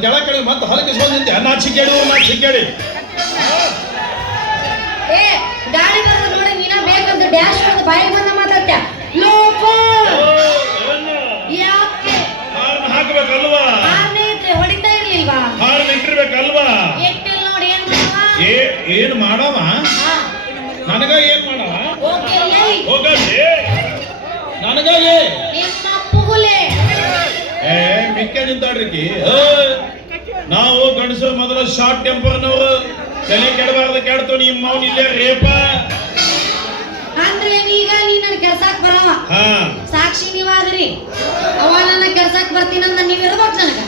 ಕೆಳಗೆ ಕೆಳಗೆ ಮತ್ತೆ ಹಲಕಿಸ್ಕೊಂಡು ನಿಂತೆ ನಾಚಿಕೇಡಿ ಏ ಗಾಡಿ ಬಂದು ನೋಡಿ ನೀನ ಬೇಕಂತ ಡ್ಯಾಶ್ ಮಾಡಿ ಬಾಯಿ ಬಂದ ಮಾತಾಡ್ತ್ಯ ಲೋಪ ಯಾಕೆ ಹಾರ್ನ್ ಹಾಕಬೇಕಲ್ವಾ ಹಾರ್ನ್ ಇಟ್ರೆ ಹೊಡಿತಾ ಇರ್ಲಿಲ್ವಾ ಹಾರ್ನ್ ಇಟ್ಟಿರ್ಬೇಕಲ್ವಾ ಎಟ್ಟಿಲ್ ನೋಡಿ ಏನ್ ಮಾಡವ ನನಗ ಏನ್ ಮಾಡವ ಹೋಗಲಿ ನನಗ ನಿಮ್ಮ ಅಪ್ಪುಗುಲೆ ಮಿಕ್ಕ ನಿಂತಾಡ್ರಿಕಿ ನಾವು ಗಂಡಸರು ಮೊದಲ ಶಾರ್ಟ್ ಟೆಂಪರ್ನವರು ತಲೆ ಕೆಡಬಾರ್ದು ಕೆಡ್ತು ನಿಮ್ಮ ಮೌನ್ ಇಲ್ಲೇ ರೇಪ ಅಂದ್ರೆ ಈಗ ನೀ ನನ್ನ ಕೆಲ್ಸಕ್ ಬರವ ಸಾಕ್ಷಿ ನೀವಾದ್ರಿ ಅವ ನನ್ನ ಕೆಲ್ಸಕ್ ಬರ್ತೀನಂದ ನೀವ್ ಇರ್ಬೇಕು ನನಗ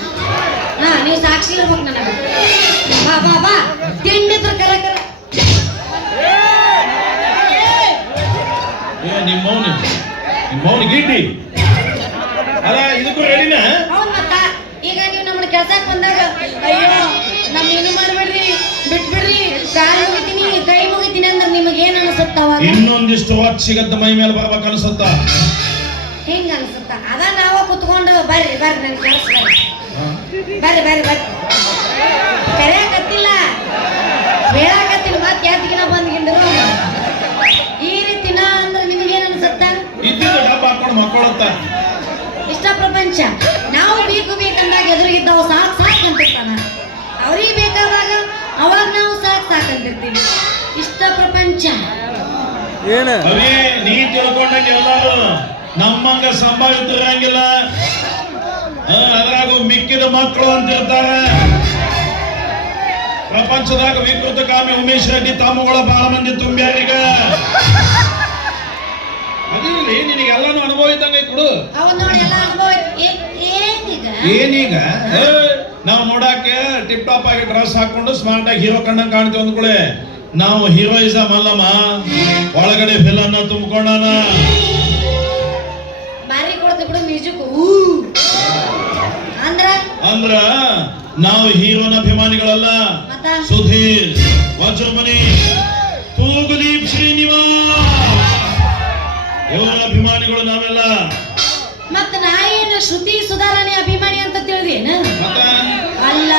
ನೀವು ಸಾಕ್ಷಿ ಇರ್ಬೇಕು ನನಗ ಬಾ ಬಾ ಬಾ ತಿಂಡಿದ್ರ ಕರ ಕರ ನಿಮ್ಮ ಮೌನ್ ಗಿಡ್ಡಿ ಅಲ್ಲ ಇದಕ್ಕೂ ರೆಡಿನ ಹೌದ್ ಮತ್ತ ಈಗ ನೀವು ನಮ್ಮನ್ನ ಕೆಲ್ಸಕ್ ಬಂದಾಗ ಅಯ್ಯೋ ನಮ್ ಏನು ಮಾಡ್ಬೇಡ್ರಿ ಬಿಟ್ಬಿಡ್ರಿ ಕಾಲ್ ಮುಗಿತೀನಿ ಕೈ ಮುಗಿತೀನಿ ಅಂದ್ರೆ ನಿಮಗೆ ಏನ್ ಅನ್ಸುತ್ತಾವ ಇನ್ನೊಂದಿಷ್ಟು ವಾಚ್ ಸಿಗತ್ತ ಮೈ ಮೇಲೆ ಬರ್ಬೇಕು ಅನ್ಸುತ್ತ ಹೆಂಗ ಅನ್ಸುತ್ತ ಅದ ನಾವ ಕುತ್ಕೊಂಡು ಬರ್ರಿ ನನ್ ಕೆಲಸ ಬರ್ರಿ ಕರೆಯಕತ್ತಿಲ್ಲ ಬೇಡಾಕತ್ತಿಲ್ಲ ಮತ್ ಯಾತಿಗಿನ ಬಂದ್ಗಿಂದ್ರು ಈ ರೀತಿನ ಅಂದ್ರೆ ನಿಮಗೇನ್ ಅನ್ಸುತ್ತ ಇದ್ದಿದ್ದು ಡಬ್ಬ ಹಾಕೊಂಡು ಮಕ್ಕಳತ್ತ ಇಷ್ಟ ಪ್ರಪಂಚ ನಾವು ಬೇಕಂದಾಗ ಎದುರಿಗಿದ್ದವ ಸಾಕ್ ಅಂತಿರ್ತಾನ ಅವ್ರಿಗೆ ಬೇಕಾದಾಗ ಅವಾಗ ನಾವು ಸಾಕ್ ಅಂತಿರ್ತೀವಿ ಇಷ್ಟ ಪ್ರಪಂಚ ನೀ ತಿಳ್ಕೊಂಡಂಗೆ ಎಲ್ಲಾರು ನಮ್ಮಂಗ ಸಂಭಾವಿತರಂಗಿಲ್ಲ ಅದ್ರಾಗ ಮಿಕ್ಕಿದ ಮಕ್ಕಳು ಅಂತಿರ್ತಾರೆ ಪ್ರಪಂಚದಾಗ ವಿಕೃತ ಕಾಮಿ ಉಮೇಶ್ ರೆಡ್ಡಿ ತಮ್ಮಗಳ ಬಹಳ ಮಂದಿ ತುಂಬ್ಯಾರೀಗ ಅದಿರಲಿ ನಿನಗೆಲ್ಲಾನು ಅನುಭವ ಇದ್ದಂಗೆ ಕೊಡು ಏನೀಗ ನಾವು ನೋಡಾಕೆ ಟಿಪ್ ಟಾಪ್ ಆಗಿ ಡ್ರೆಸ್ ಹಾಕೊಂಡು ಸ್ಮಾರ್ಟ್ ಆಗಿ ಹೀರೋ ಕಂಡಂಗ್ ಕಾಣ್ತೀವಿ ಅಂದ್ಕೊಳ್ಳೆ ನಾವು ಹೀರೋಯಿಸಮ್ ಅಲ್ಲಮ್ಮ ಒಳಗಡೆ ಫಿಲನ್ನ ತುಂಬಿಕೊಂಡಾನ ಅಂದ್ರ ನಾವು ಹೀರೋನ ಅಭಿಮಾನಿಗಳಲ್ಲ ಸುಧೀರ್ ವಜ್ರಮಣಿ ತೂಗುದೀಪ್ ಶ್ರೀನಿವಾಸ್ ಇವರ ಅಭಿಮಾನಿಗಳು ನಾವೆಲ್ಲ ಮತ್ತ ನಾ ಏನು ಶ್ರುತಿ ಸುಧಾರಣೆ ಅಭಿಮಾನಿ ಅಂತ ತಿಳಿದೇನ ಅಲ್ಲ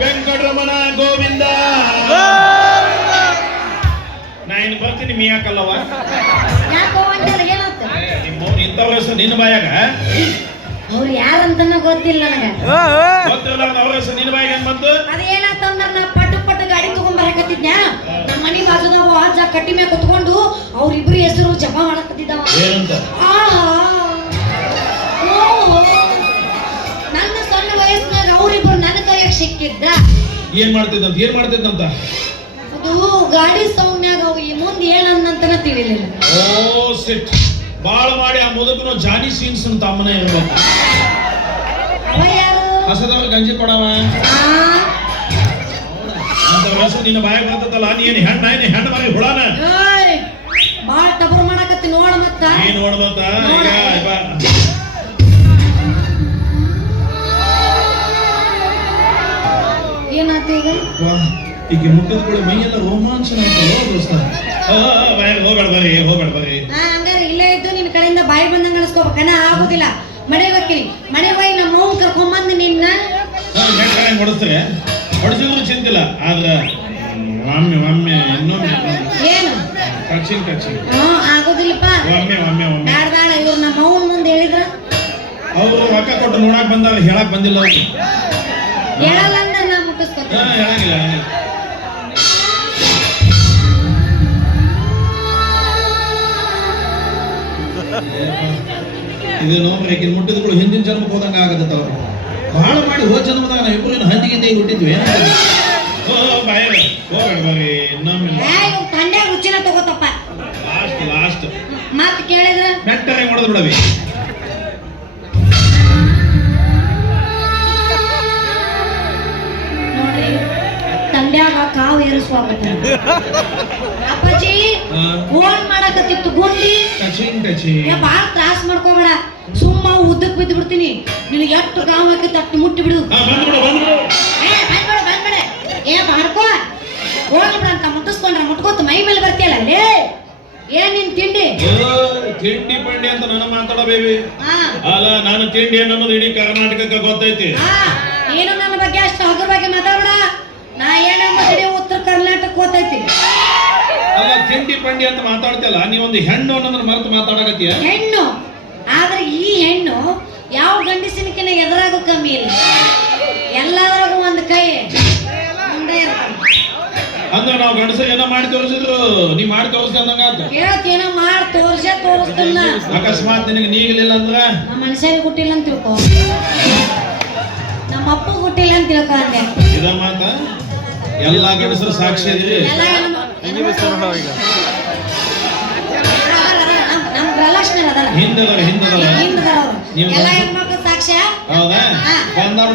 ವೆಂಕಟರಮಣ ಗೋವಿಂದ ನಾ ಇನ್ನು ಬರ್ತೀನಿ ಮಿಯಾಕಲ್ಲವ ಇಂಥವ್ರ ಹೆಸರು ನಿನ್ನ ಬಾಯಾಗ ಅವ್ರು ಯಾರಂತನ ಗೊತ್ತಿಲ್ಲ ನನಗ ಅವ್ರ ಹೆಸರು ನಿನ್ನ ಬಾಯಾಗ ಏನ್ ಬಂತು ಅದೇನಂತಂದ್ರ ನಾ ಪಟ್ಟು ಗಾಡಿ ತಗೊಂಡ್ ಬರಕತ್ತಿದ್ನ್ಯಾ ನಮ್ಮ ಮನಿ ಬಾಜುದಾಗ ವಾಜ ಕಟ್ಟಿ ಮೇಲೆ ಕುತ್ಕೊಂಡು ಅವ್ರಿಬ್ರು ಹೆಸರು ಜಮಾ ಮಾಡಕತ್ತಿದ್ದಾವ ನನ್ನ ಸಣ್ಣ ವಯಸ್ಸಿನಾಗ ಅವ್ರಿಬ್ರು ನನ್ನ ಕೈಯಾಗ ಸಿಕ್ಕಿದ್ದ ಏನ್ ಮಾಡ್ತಿದ್ದಂತ ಅದು ಗಾಡಿ ಸೌಮ್ಯಾಗ ಅವು ಈ ಮುಂದೆ ಏನಂತನ ತಿಳಿಲಿಲ್ಲ ಓ ಸಿಟ್ ಬಾಳ ಮಾಡಿ ಆ ಮುದುಕನು ಜಾನಿ ಸೀನ್ಸ್ ಅಂತ ಅಮ್ಮನೇ ಇರ್ಬೇಕು ಹಸದವ್ರ ಗಂಜಿ ಕೊಡವ ಅಂತ ವಯಸ್ಸು ನಿನ್ನ ಬಾಯಾಗ ಬರ್ತದಲ್ಲ ನೀನು ಹೆಣ್ಣು ಮನೆ ಹುಳಾನ ಬಾಳ ಟಬರ್ ಮಾಡಕತ್ತಿ ನೋಡ ಮತ್ತ ನೀ ನೋಡ ಮತ್ತ ಏನಾತ ಈಗ ಮುಟ್ಟದ ಕೂಡ ಮೈಯೆಲ್ಲ ರೋಮಾಂಚನ ಅಂತಲೋ ದೋಸ್ತ ಹೋಗ್ಬೇಡ ಬರ್ರಿ ಹಂಗಾರೆ ಇಲ್ಲೇ ಇದ್ದು ನಿನ್ನ ಕಡೆಯಿಂದ ಬಾಯಿ ಬಂದಂಗ ಅನ್ಸ್ಕೋಬೇಕನ್ನ ಆಗುದಿಲ್ಲ ಮನೆ ಹೋಗ್ತೀನಿ ಮನೆ ಹೋಗಿ ನಮ್ಮ ಅವ್ನ್ ಕರ್ಕೊಂಬಂದು ನಿನ್ನ ಹೊಡಿಸ್ತಾರೆ ಹೊಡಿಸಿದ್ರು ಚಿಂತಿಲ್ಲ ಆದ್ರೆ ಒಮ್ಮೆ ಇನ್ನೊಮ್ಮೆ ಏನು ಕಚ್ಚಿನ್ ಆಗುದಿಲ್ಲಪ್ಪ ಬೇಡ ಇವ್ರು ನಮ್ಮ ಅವ್ನ ಮುಂದೆ ಹೇಳಿದ್ರ ಅವ್ರು ರೊಕ್ಕ ಕೊಟ್ಟು ನೋಡಕ್ ಬಂದಾಗ ಹೇಳಕ್ ಬಂದಿಲ್ಲ ಅವ್ರು ಹೇಳಲ್ಲ ಅಂದ್ರೆ ನಾ ಮುಟ್ಟಿಸ್ಕೊತೀನಿ ಹೇಳಂಗಿಲ್ಲ ಇದು ನೋಡ್ರಿ ಈಗಿನ ಮುಟ್ಟಿದ್ಗಳು ಹಿಂದಿನ ಜನ್ಮಕ್ಕೆ ಹೋದಂಗ ಆಗತ್ತ ಅವ್ರು ಬಹಳ ಮಾಡಿ ಹೋದ ಜನ್ಮದಾಗ ನಾವು ಇಬ್ಬರು ಹಂದಿಗಿಂದ ಹುಟ್ಟಿದ್ವಿ ಬರ್ರಿ ಇನ್ನೊಮ್ಮೆ ತಂಡ್ಯಾಗ ರುಚಿನ ತಗೋತಪ್ಪ ಲಾಸ್ಟ್ ಮತ್ ಕೇಳಿದ್ರ ಮೆಟ್ಟನೆ ಹೊಡೆದ್ ಬಿಡವಿ ನೋಡ್ರಿ ತಂಡ್ಯಾಗ ಕಾವು ಏರಿಸುವಾಗ ಅಪ್ಪಾಜಿ ಫೋನ್ ಮಾಡಕತ್ತಿತ್ತು ಗುಂಡಿ ಬಾಳ ತ್ರಾಸ ಮಾಡ್ಕೋಬೇಡ ಸುಮ್ಮ ಉದ್ದಕ್ ಬಿದ್ದು ಬಿಡ್ತೀನಿ ನಿನಗೆ ಎಷ್ಟು ಕಾವು ಹಾಕಿ ಅಷ್ಟು ಮುಟ್ಟಿ ಬಿಡು ಬಂದ್ಬೇಡ ಮಾಡ್ಕೋ ಹೋಗ್ಲಿ ಬಿಡ ಅಂತ ಮುಟ್ಟಿಸ್ಕೊಂಡ್ರೆ ಮುಟ್ಕೋತ ಮೈ ಮೇಲೆ ಬರ್ತೀಯಲ್ಲ ಲೇ ಏನ್ ನಿನ್ ತಿಂಡಿ ತಿಂಡಿ ಪಂಡಿ ಅಂತ ನಾನು ಮಾತಾಡಬೇವಿ ಹಾ ಅಲ್ಲ ನಾನು ತಿಂಡಿ ಅನ್ನೋದು ಇಡೀ ಕರ್ನಾಟಕಕ್ಕೆ ಗೊತ್ತೈತಿ. ಹಾ ನೀನು ನನ್ನ ಬಗ್ಗೆ ಅಷ್ಟು ಹಗ್ರ ಬಗ್ಗೆ ಮಾತಾಡ. ನಾ ಏನಂದ್ರೆ ಉತ್ತರ ಕರ್ನಾಟಕ ಗೊತ್ತೈತಿ. ಅಲ್ಲ ತಿಂಡಿ ಪಂಡಿ ಅಂತ ಮಾತಾಡ್ತಿಯಲ್ಲ, ನೀವೊಂದು ಹೆಣ್ಣು ಅನ್ನೋದನ್ನ ಮರೆತು ಮಾತಾಡಕತ್ತೀಯ. ಹೆಣ್ಣು ಆದ್ರೆ ಈ ಹೆಣ್ಣು ಯಾವ ಗಂಡಸಿನಕಿನ ಎದುರಾಗೂ ಕಮ್ಮಿ ಇಲ್ಲ. ಎಲ್ಲಾದ್ರಾಗೂ ಒಂದು ಕೈ ಮುಂದೆ ಇರ್ತಾನೆ. ಅಂದ್ರೆ ನಾವು ಗಂಡಸರು ಏನೋ ಮಾಡಿ ತೋರಿಸಿದ್ರು ನೀ ಮಾಡಿ ತೋರಿಸ್ದೆ ಅಂದಂಗ ಆತ. ಕೇಳತ್ತೇನೋ ಮಾಡಿ ತೋರಿಸ್ತಾನ. ಅಕಸ್ಮಾತ್ ನಿನಗೆ ನೀಗಲಿಲ್ಲ ಅಂದ್ರ ನಮ್ಮ ಮನುಷ್ಯನಿಗೆ ಹುಟ್ಟಿಲ್ಲ ಅಂತ ತಿಳ್ಕೊ, ನಮ್ಮ ಅಪ್ಪ ಹುಟ್ಟಿಲ್ಲ ಅಂತ ತಿಳ್ಕೊ ಅಂದೆ. ಇದ ಮಾತ ಎಲ್ಲಾ ಗಂಡಸರು ಸಾಕ್ಷಿ ಅದ್ರಿ. ನಮ್ ಪ್ರಲಕ್ಷಣ ಅದಲ್ಲ, ಹಿಂದದವ್ರು ಹಿಂದದವ್ರು ಎಲ್ಲ ಹೆಣ್ಮಕ್ಳು ಸಾಕ್ಷ್ಯ. ಹೌದಾ ಹಾ. ಬಂದವ್ರು